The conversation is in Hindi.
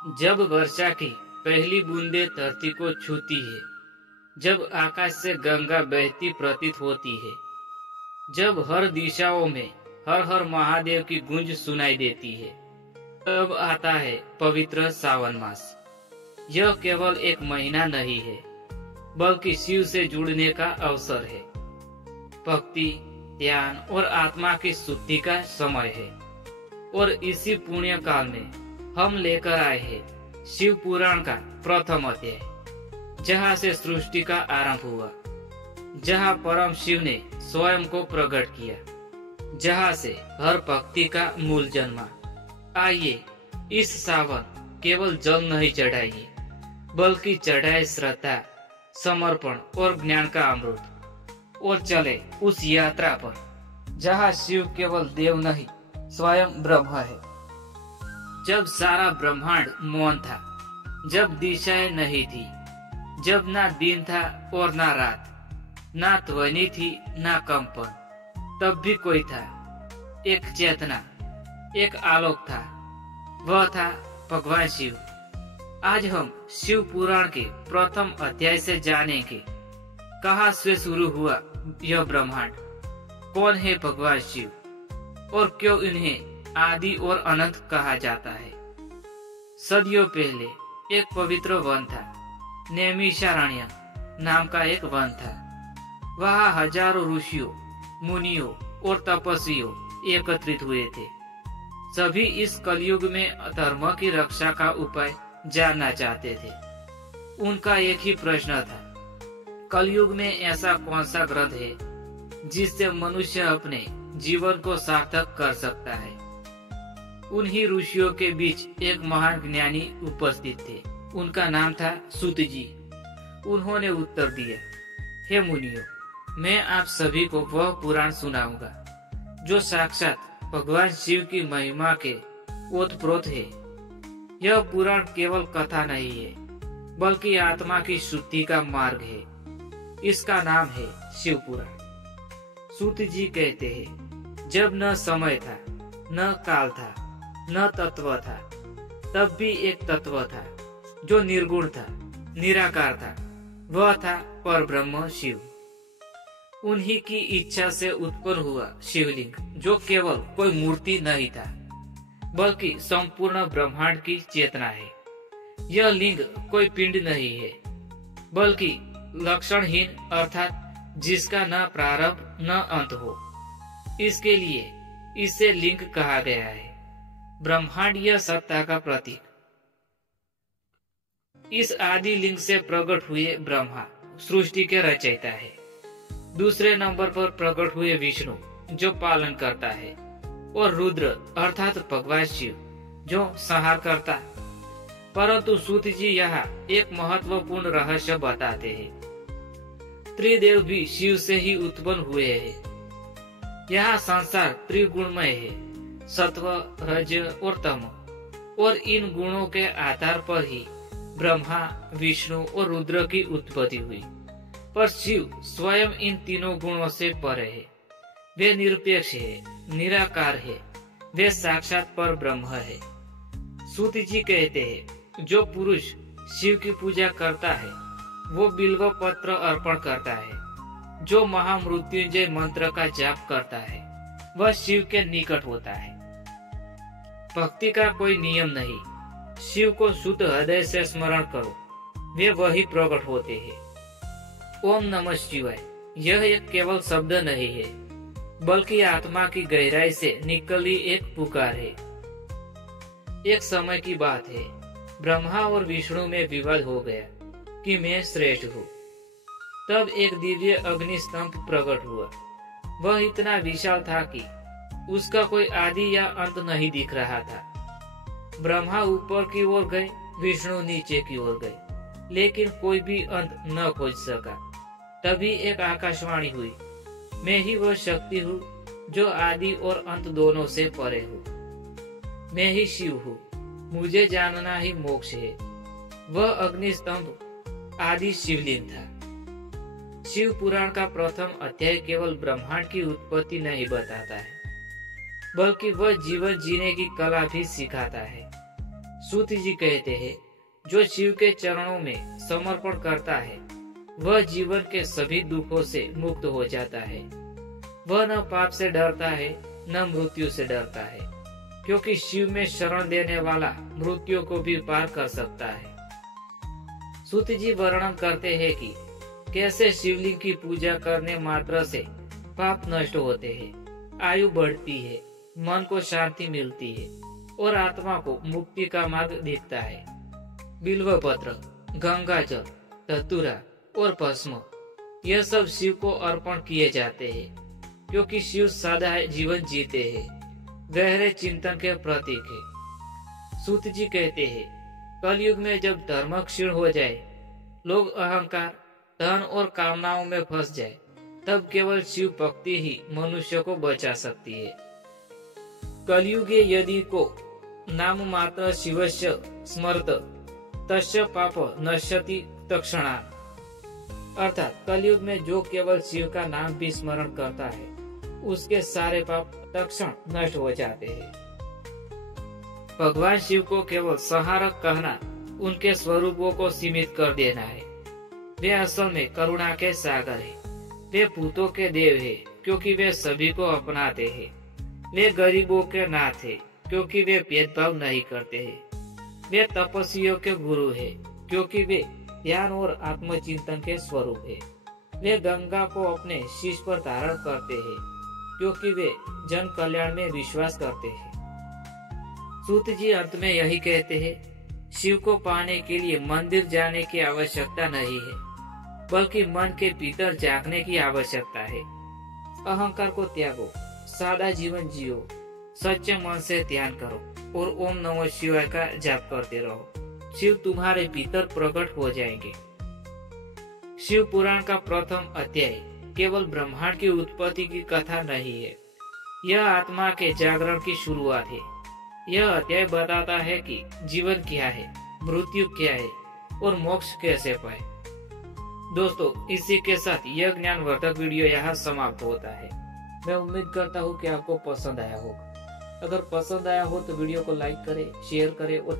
जब वर्षा की पहली बूंदें धरती को छूती है, जब आकाश से गंगा बहती प्रतीत होती है, जब हर दिशाओं में हर हर महादेव की गूंज सुनाई देती है, तब आता है पवित्र सावन मास। यह केवल एक महीना नहीं है, बल्कि शिव से जुड़ने का अवसर है। भक्ति, ध्यान और आत्मा की शुद्धि का समय है। और इसी पुण्य काल में हम लेकर आए हैं शिव पुराण का प्रथम अध्याय, जहाँ से सृष्टि का आरंभ हुआ, जहाँ परम शिव ने स्वयं को प्रकट किया, जहाँ से हर भक्ति का मूल जन्मा। आइए इस सावन केवल जल नहीं चढ़ाइए, बल्कि चढ़ाए श्रद्धा, समर्पण और ज्ञान का अमृत, और चले उस यात्रा पर जहाँ शिव केवल देव नहीं, स्वयं ब्रह्म है। जब सारा ब्रह्मांड मौन था, जब दिशाएं नहीं थी, जब ना दिन था और ना रात, ना ध्वनि थी ना कंपन, तब भी कोई था, एक चेतना, एक आलोक था। वह था भगवान शिव। आज हम शिव पुराण के प्रथम अध्याय से जानेंगे कहाँ से शुरू हुआ यह ब्रह्मांड, कौन है भगवान शिव और क्यों इन्हें आदि और अनंत कहा जाता है। सदियों पहले एक पवित्र वन था, नैमिषारण्य नाम का एक वन था। वहाँ हजारों ऋषियों, मुनियों और तपस्वियों एकत्रित हुए थे। सभी इस कलयुग में धर्म की रक्षा का उपाय जानना चाहते थे। उनका एक ही प्रश्न था, कलयुग में ऐसा कौन सा ग्रंथ है जिससे मनुष्य अपने जीवन को सार्थक कर सकता है। उन्हीं ऋषियों के बीच एक महान ज्ञानी उपस्थित थे। उनका नाम था सूत जी। उन्होंने उत्तर दिया, हे मुनियों, मैं आप सभी को वह पुराण सुनाऊंगा जो साक्षात भगवान शिव की महिमा के ओतप्रोत है। यह पुराण केवल कथा नहीं है, बल्कि आत्मा की शुद्धि का मार्ग है। इसका नाम है शिव पुराण। सूत जी कहते हैं, जब न समय था, न काल था, न तत्व था, तब भी एक तत्व था जो निर्गुण था, निराकार था। वह था परब्रह्म शिव। उन्हीं की इच्छा से उत्पन्न हुआ शिवलिंग, जो केवल कोई मूर्ति नहीं था, बल्कि संपूर्ण ब्रह्मांड की चेतना है। यह लिंग कोई पिंड नहीं है, बल्कि लक्षणहीन, अर्थात जिसका न प्रारंभ न अंत हो। इसके लिए इसे लिंग कहा गया है, ब्रह्मांडीय सत्ता का प्रतीक। इस आदि लिंग से प्रकट हुए ब्रह्मा सृष्टि के रचयिता है। दूसरे नंबर पर प्रकट हुए विष्णु, जो पालन करता है, और रुद्र अर्थात भगवान शिव, जो संहार करता। परंतु सूत जी यहाँ एक महत्वपूर्ण रहस्य बताते हैं। त्रिदेव भी शिव से ही उत्पन्न हुए हैं। यहाँ संसार त्रिगुणमय है, सत्व, रज और तम, और इन गुणों के आधार पर ही ब्रह्मा, विष्णु और रुद्र की उत्पत्ति हुई। पर शिव स्वयं इन तीनों गुणों से परे है। वे निरपेक्ष है, निराकार है, वे साक्षात पर ब्रह्म है। सूत जी कहते हैं, जो पुरुष शिव की पूजा करता है, वो बिल्व पत्र अर्पण करता है। जो महामृत्युंजय मंत्र का जाप करता है, वह शिव के निकट होता है। भक्ति का कोई नियम नहीं, शिव को शुद्ध हृदय से स्मरण करो, वे वही प्रकट होते हैं। ओम नमः शिवाय यह एक केवल शब्द नहीं है, बल्कि आत्मा की गहराई से निकली एक पुकार है। एक समय की बात है, ब्रह्मा और विष्णु में विवाद हो गया कि मैं श्रेष्ठ हूँ। तब एक दिव्य अग्निस्तंभ प्रकट हुआ। वह इतना विशाल था कि उसका कोई आदि या अंत नहीं दिख रहा था। ब्रह्मा ऊपर की ओर गए, विष्णु नीचे की ओर गए, लेकिन कोई भी अंत न खोज सका। तभी एक आकाशवाणी हुई, मैं ही वह शक्ति हूँ जो आदि और अंत दोनों से परे हूँ। मैं ही शिव हूँ, मुझे जानना ही मोक्ष है। वह अग्निस्तंभ आदि शिवलिंग था। शिव पुराण का प्रथम अध्याय केवल ब्रह्मांड की उत्पत्ति नहीं बताता है, बल्कि वह जीवन जीने की कला भी सिखाता है। सूत जी कहते हैं, जो शिव के चरणों में समर्पण करता है वह जीवन के सभी दुखों से मुक्त हो जाता है। वह न पाप से डरता है न मृत्यु से डरता है, क्योंकि शिव में शरण देने वाला मृत्यु को भी पार कर सकता है। सूत जी वर्णन करते हैं कि कैसे शिवलिंग की पूजा करने मात्र से पाप नष्ट होते हैं, आयु बढ़ती है, मन को शांति मिलती है और आत्मा को मुक्ति का मार्ग दिखता है। बिल्व पत्र, गंगा जल, धतूरा और भस्म यह सब शिव को अर्पण किए जाते हैं, क्योंकि शिव सादा जीवन जीते हैं, गहरे चिंतन के प्रतीक है। सूत जी कहते हैं, कलयुग में जब धर्म क्षीण हो जाए, लोग अहंकार, धन और कामनाओं में फंस जाए, तब केवल शिव भक्ति ही मनुष्य को बचा सकती है। कलयुगे यदि को नाम मात्र शिवस्य स्मरत तस्य पाप नश्यति तत्क्षणात्, अर्थात कलयुग में जो केवल शिव का नाम भी स्मरण करता है उसके सारे पाप तत्क्षण नष्ट हो जाते हैं। भगवान शिव को केवल संहारक कहना उनके स्वरूपों को सीमित कर देना है। वे असल में करुणा के सागर है। वे भूतों के देव है, क्योंकि वे सभी को अपनाते हैं। वे गरीबों के नाथ है, क्योंकि वे भेदभाव नहीं करते हैं। वे तपस्वियों के गुरु है, क्योंकि वे ध्यान और आत्मचिंतन के स्वरूप है। वे गंगा को अपने शीश पर धारण करते हैं, क्योंकि वे जन कल्याण में विश्वास करते हैं। सूत जी अंत में यही कहते हैं, शिव को पाने के लिए मंदिर जाने की आवश्यकता नहीं है, बल्कि मन के भीतर जागने की आवश्यकता है। अहंकार को त्यागो, सादा जीवन जियो, सच्चे मन से ध्यान करो और ओम नमः शिवाय का जाप करते रहो। शिव तुम्हारे भीतर प्रकट हो जाएंगे। शिव पुराण का प्रथम अध्याय केवल ब्रह्मांड की उत्पत्ति की कथा नहीं है, यह आत्मा के जागरण की शुरुआत है। यह अध्याय बताता है कि जीवन क्या है, मृत्यु क्या है और मोक्ष कैसे पाए। दोस्तों, इसी के साथ यह ज्ञानवर्धक वीडियो यहाँ समाप्त होता है। मैं उम्मीद करता हूँ कि आपको पसंद आया होगा। अगर पसंद आया हो तो वीडियो को लाइक करें, शेयर करें और